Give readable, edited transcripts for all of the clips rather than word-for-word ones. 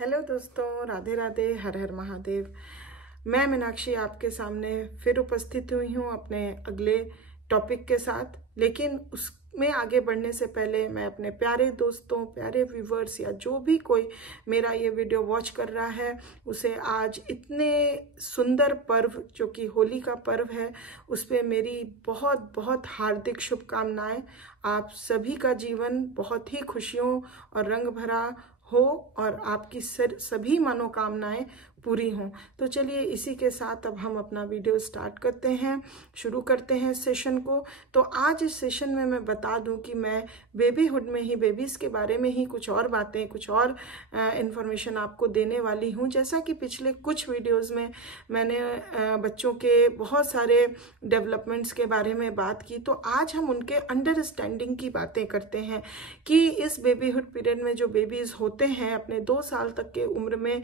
Hello दोस्तों, राधे राधे, हर हर महादेव। मैं मीनाक्षी आपके सामने फिर उपस्थित हुई हूँ अपने अगले टॉपिक के साथ। लेकिन उसमें आगे बढ़ने से पहले मैं अपने प्यारे दोस्तों, प्यारे व्यूवर्स या जो भी कोई मेरा ये वीडियो वॉच कर रहा है उसे आज इतने सुंदर पर्व जो कि होली का पर्व है उस पर मेरी बहुत बहुत हार्दिक शुभकामनाएं। आप सभी का जीवन बहुत ही खुशियों और रंग भरा हो और आपकी सभी मनोकामनाएं पूरी हों। तो चलिए इसी के साथ अब हम अपना वीडियो स्टार्ट करते हैं, शुरू करते हैं इस सेशन को। तो आज इस सेशन में मैं बता दूं कि मैं बेबीहुड में ही, बेबीज़ के बारे में ही कुछ और बातें, कुछ और इन्फॉर्मेशन आपको देने वाली हूं। जैसा कि पिछले कुछ वीडियोस में मैंने बच्चों के बहुत सारे डेवलपमेंट्स के बारे में बात की, तो आज हम उनके अंडरस्टैंडिंग की बातें करते हैं कि इस बेबीहुड पीरियड में जो बेबीज़ होते हैं अपने 2 साल तक के उम्र में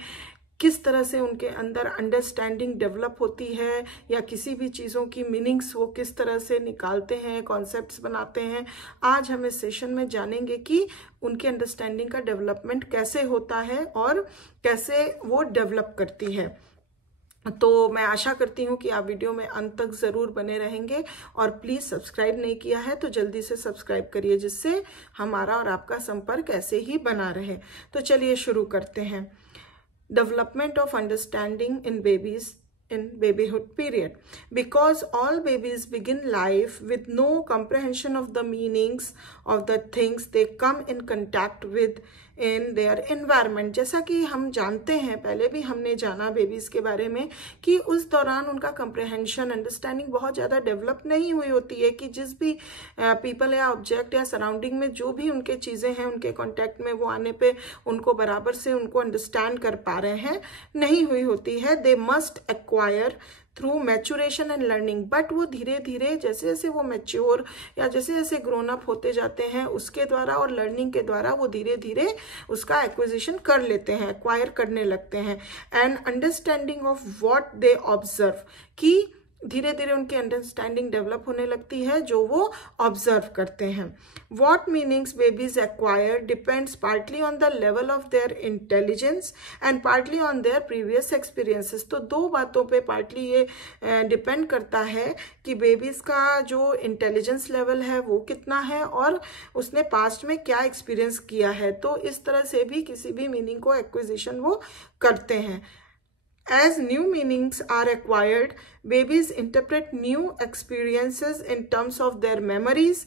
किस तरह से उनके अंदर अंडरस्टैंडिंग डेवलप होती है या किसी भी चीज़ों की मीनिंग्स वो किस तरह से निकालते हैं, कॉन्सेप्ट्स बनाते हैं। आज हम इस सेशन में जानेंगे कि उनकी अंडरस्टैंडिंग का डेवलपमेंट कैसे होता है और कैसे वो डेवलप करती है। तो मैं आशा करती हूँ कि आप वीडियो में अंत तक ज़रूर बने रहेंगे और प्लीज़ सब्सक्राइब नहीं किया है तो जल्दी से सब्सक्राइब करिए, जिससे हमारा और आपका संपर्क ऐसे ही बना रहे। तो चलिए शुरू करते हैं। Development of understanding in babies in babyhood period. Because all babies begin life with no comprehension of the meanings of the things they come in contact with in their environment. जैसा कि हम जानते हैं, पहले भी हमने जाना बेबीज़ के बारे में कि उस दौरान उनका कंप्रहेंशन, अंडरस्टैंडिंग बहुत ज़्यादा डेवलप नहीं हुई होती है कि जिस भी पीपल या ऑब्जेक्ट या सराउंडिंग में जो भी उनके चीज़ें हैं उनके कांटेक्ट में वो आने पे उनको बराबर से उनको अंडरस्टैंड कर पा रहे हैं, नहीं हुई होती है। They must acquire through maturation and learning. But वो धीरे धीरे जैसे जैसे वो मैच्योर या जैसे जैसे ग्रोन अप होते जाते हैं उसके द्वारा और लर्निंग के द्वारा वो धीरे धीरे उसका एक्विजिशन कर लेते हैं, एक्वायर करने लगते हैं। And understanding of what they observe, कि धीरे धीरे उनकी अंडरस्टैंडिंग डेवलप होने लगती है जो वो ऑब्जर्व करते हैं। What meanings babies acquire depends partly on the level of their intelligence and partly on their previous experiences. तो 2 बातों पे पार्टली ये डिपेंड करता है कि बेबीज का जो इंटेलिजेंस लेवल है वो कितना है और उसने पास्ट में क्या एक्सपीरियंस किया है। तो इस तरह से भी किसी भी मीनिंग को एक्विजिशन वो करते हैं। As new meanings are acquired, babies interpret new experiences in terms of their memories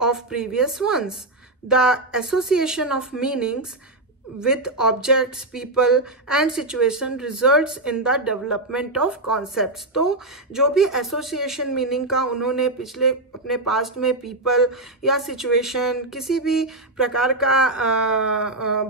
of previous ones. The association of meanings with objects, people and situation results in the development of concepts. तो जो भी association meaning का उन्होंने पिछले अपने past में people या situation किसी भी प्रकार का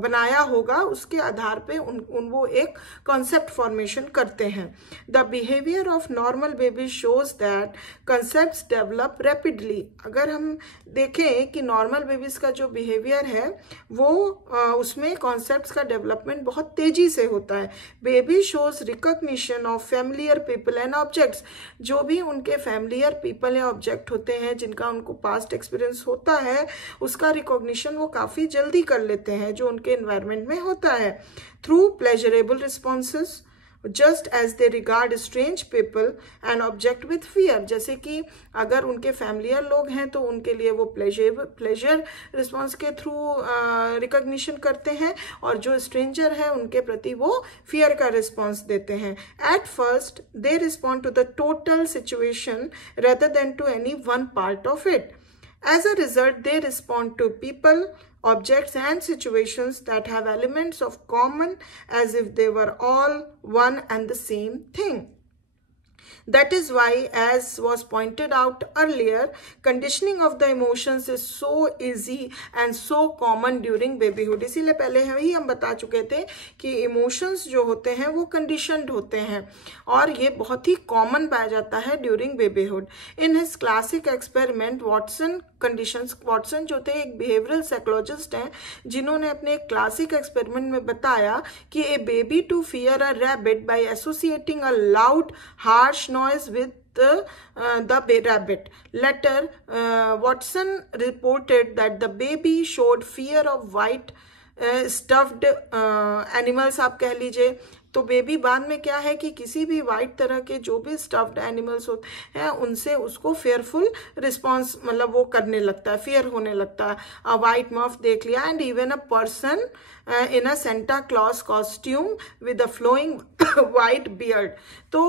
बनाया होगा उसके आधार पे वो एक कॉन्सेप्ट फॉर्मेशन करते हैं। The behaviour of normal baby shows that concepts develop rapidly. अगर हम देखें कि नॉर्मल बेबीज का जो बिहेवियर है वो उसमें कॉन्सेप्ट्स का डेवलपमेंट बहुत तेजी से होता है। Baby shows recognition of familiar people and objects. जो भी उनके फैमिलियर पीपल या ऑब्जेक्ट होते हैं जिनका उनको पास्ट एक्सपीरियंस होता है उसका रिकॉग्निशन वो काफ़ी जल्दी कर लेते हैं जो उनके एनवायरनमेंट में होता है। Through pleasurable responses just as they regard strange people and object with fear. जैसे कि अगर उनके फैमिलियर लोग हैं तो उनके लिए वो प्लेजर रिस्पॉन्स के थ्रू रिकॉग्निशन करते हैं और जो स्ट्रेंजर है उनके प्रति वो फियर का रिस्पॉन्स देते हैं। At first they respond to the total situation rather than to any one part of it. As a result, they respond to people, objects and situations that have elements of common as if they were all one and the same thing. That is why, as was pointed out earlier, conditioning of the emotions is so easy and so common during babyhood. इसीलिए पहले ही हम बता चुके थे कि emotions जो होते हैं वो कंडीशनड होते हैं और ये बहुत ही कॉमन पाया जाता है during babyhood. In his classic experiment Watson जो थे एक बिहेवियरल साइकोलॉजिस्ट हैं जिन्होंने अपने एक क्लासिक एक्सपेरिमेंट में बताया कि a baby to fear a rabbit by associating a loud harsh noise with the rabbit. Later, Watson reported that the baby showed fear of white stuffed animals आप कह लीजिए। तो बेबी बाद में क्या है कि किसी भी वाइट तरह के जो भी स्टफ्ड एनिमल्स होते हैं उनसे उसको फेयरफुल रिस्पॉन्स मतलब वो करने लगता है, फेयर होने लगता है। अ वाइट मफ देख लिया, and even a person in a Santa Claus costume with a flowing white beard. तो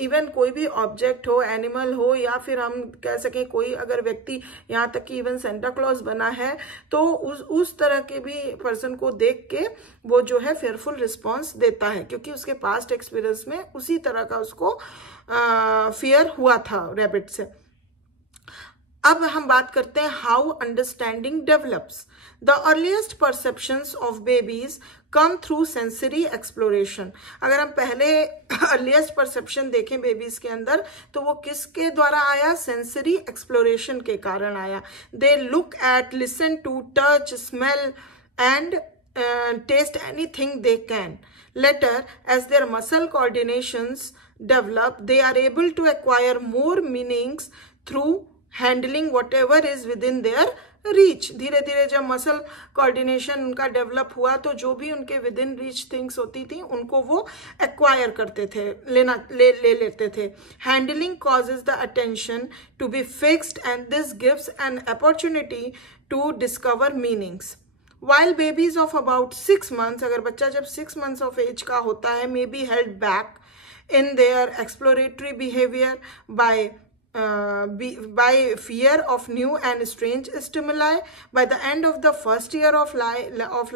इवन कोई भी ऑब्जेक्ट हो, एनिमल हो, या फिर हम कह सकें कोई अगर व्यक्ति, यहाँ तक कि इवन सेंटा क्लॉज बना है, तो उस तरह के भी पर्सन को देख के वो जो है फेयरफुल रिस्पॉन्स देता है, क्योंकि उसके पास्ट एक्सपीरियंस में उसी तरह का उसको फियर हुआ था रैबिट से। अब हम बात करते हैं how understanding develops. The earliest perceptions of babies come through sensory exploration. अगर हम पहले अर्लीस्ट परसेप्शन देखें बेबीज के अंदर, तो वो किसके द्वारा आया? सेंसरी एक्सप्लोरेशन के कारण आया। They look at, listen to, touch, smell and taste anything they can. Later, as their muscle coordinations develop, they are able to acquire more meanings through handling whatever is within their reach. धीरे धीरे जब muscle coordination उनका develop हुआ, तो जो भी उनके with in reach things होती थी उनको वो एक्वायर करते थे, ले लेते थे। Handling causes the attention to be fixed and this gives an opportunity to discover meanings. While babies of about 6 months, अगर बच्चा जब 6 months of age का होता है, may be held back in their exploratory behavior by fear of new and strange stimuli. By the end of the first year of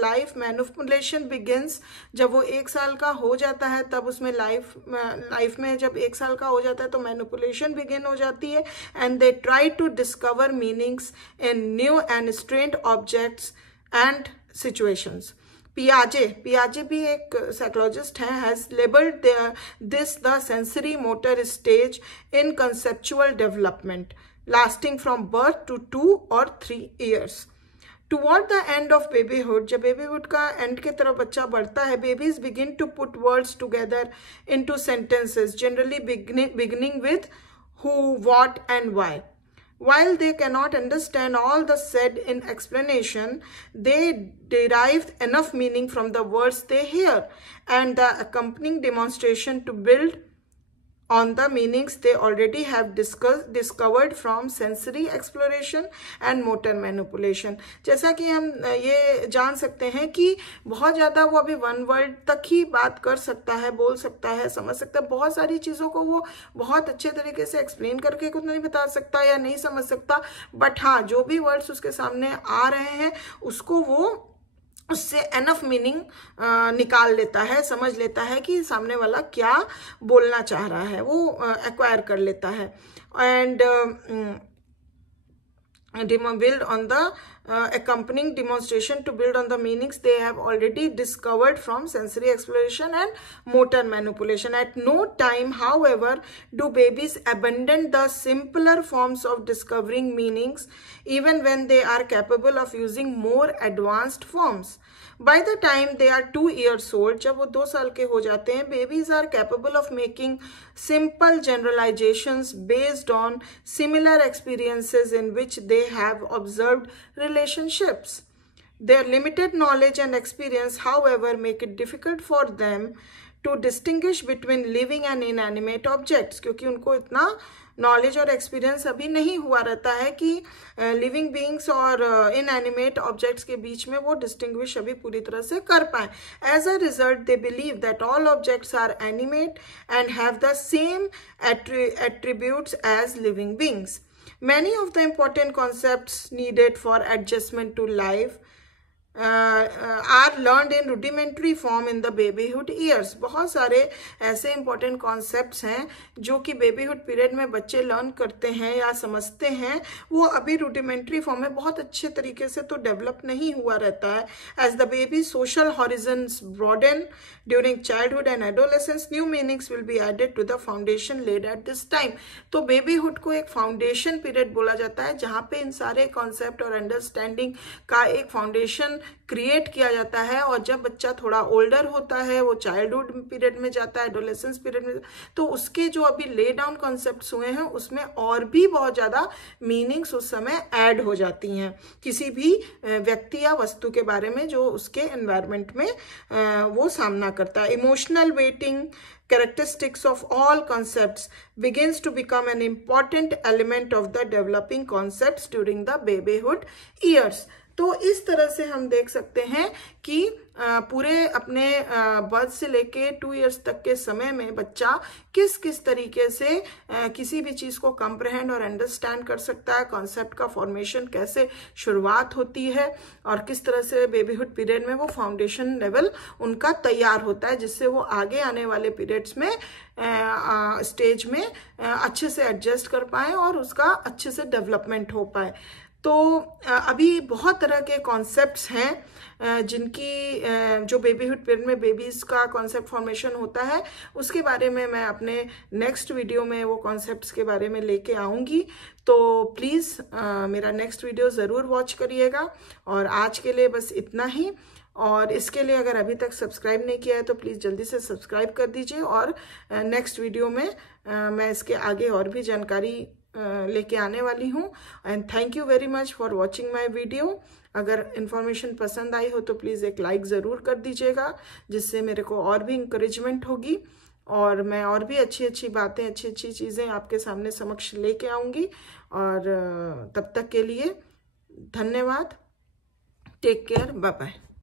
life, manipulation begins. जब वो 1 साल का हो जाता है, तब उसमें लाइफ में जब 1 साल का हो जाता है तो मैनिपुलेशन बिगिन हो जाती है, and they try to discover meanings in new and strange objects and situations. Piaget भी एक साइकोलॉजिस्ट है, has labeled this the sensory motor stage in conceptual development lasting from birth to 2 or 3 years. Toward the end of babyhood, जब babyhood का end के तरफ बच्चा बढ़ता है, babies begin to put words together into sentences, generally beginning with who, what and why. While they cannot understand all the said in explanation, they derive enough meaning from the words they hear and the accompanying demonstration to build on the meanings they already have discovered from sensory exploration and motor manipulation. जैसा कि हम ये जान सकते हैं कि बहुत ज़्यादा वो अभी 1 वर्ड तक ही बात कर सकता है, बोल सकता है, समझ सकता है। बहुत सारी चीज़ों को वो बहुत अच्छे तरीके से एक्सप्लेन करके कुछ नहीं बता सकता या नहीं समझ सकता, बट हाँ, जो भी वर्ड्स उसके सामने आ रहे हैं उसको वो उससे एनफ मीनिंग निकाल लेता है, समझ लेता है कि सामने वाला क्या बोलना चाह रहा है, वो एक्वायर कर लेता है। And build on the accompanying demonstration to build on the meanings they have already discovered from sensory exploration and motor manipulation. At no time, however, do babies abandon the simpler forms of discovering meanings, even when they are capable of using more advanced forms. By the time they are 2 years old, जब वो 2 साल के हो जाते हैं, babies are capable of making simple generalizations based on similar experiences in which they have observed relationships. Their limited knowledge and experience, however, make it difficult for them to distinguish between living and inanimate objects, क्योंकि उनको इतना knowledge और experience अभी नहीं हुआ रहता है कि लिविंग बीइंग्स और इनएनिमेट ऑब्जेक्ट्स के बीच में वो डिस्टिंग्विश अभी पूरी तरह से कर पाए। As a result they believe that all objects are animate and have the same attributes as living beings. Many of the important concepts needed for adjustment to life are learned in rudimentary form in the babyhood years. बहुत सारे ऐसे important concepts हैं जो कि babyhood period में बच्चे learn करते हैं या समझते हैं, वो अभी rudimentary form में बहुत अच्छे तरीके से तो develop नहीं हुआ रहता है. As the baby's social horizons broaden during childhood and adolescence, new meanings will be added to the foundation laid at this time. तो babyhood को एक foundation period बोला जाता है जहाँ पे इन सारे concept और understanding का एक foundation क्रिएट किया जाता है, और जब बच्चा थोड़ा ओल्डर होता है, वो चाइल्डहुड पीरियड में जाता है, एडोलेसेंस पीरियड में, तो उसके जो अभी ले डाउन कॉन्सेप्ट्स हुए हैं उसमें और भी बहुत ज़्यादा मीनिंग्स उस समय ऐड हो जाती हैं किसी भी व्यक्ति या वस्तु के बारे में जो उसके एनवायरनमेंट में वो सामना करता है। Emotional waiting characteristics of all concepts begins to become an important element of the developing concepts during the babyhood years। तो इस तरह से हम देख सकते हैं कि पूरे अपने बर्थ से लेके 2 इयर्स तक के समय में बच्चा किस किस तरीके से किसी भी चीज़ को कंप्रहेंड और अंडरस्टैंड कर सकता है, कॉन्सेप्ट का फॉर्मेशन कैसे शुरुआत होती है और किस तरह से बेबीहुड पीरियड में वो फाउंडेशन लेवल उनका तैयार होता है, जिससे वो आगे आने वाले पीरियड्स में स्टेज में अच्छे से एडजस्ट कर पाए और उसका अच्छे से डेवलपमेंट हो पाए। तो अभी बहुत तरह के कॉन्सेप्ट्स हैं जिनकी जो बेबीहुड पीरियड में बेबीज़ का कॉन्सेप्ट फॉर्मेशन होता है, उसके बारे में मैं अपने नेक्स्ट वीडियो में वो कॉन्सेप्ट्स के बारे में लेके आऊँगी। तो प्लीज़ मेरा नेक्स्ट वीडियो ज़रूर वॉच करिएगा। और आज के लिए बस इतना ही, और इसके लिए अगर अभी तक सब्सक्राइब नहीं किया है तो प्लीज़ जल्दी से सब्सक्राइब कर दीजिए। और नेक्स्ट वीडियो में मैं इसके आगे और भी जानकारी लेके आने वाली हूँ। And thank you very much for watching my video. अगर इन्फॉर्मेशन पसंद आई हो तो प्लीज़ एक लाइक ज़रूर कर दीजिएगा, जिससे मेरे को और भी इंकरेजमेंट होगी और मैं और भी अच्छी अच्छी बातें, अच्छी अच्छी चीज़ें आपके सामने समक्ष लेके आऊँगी। और तब तक के लिए धन्यवाद। Take care, bye bye.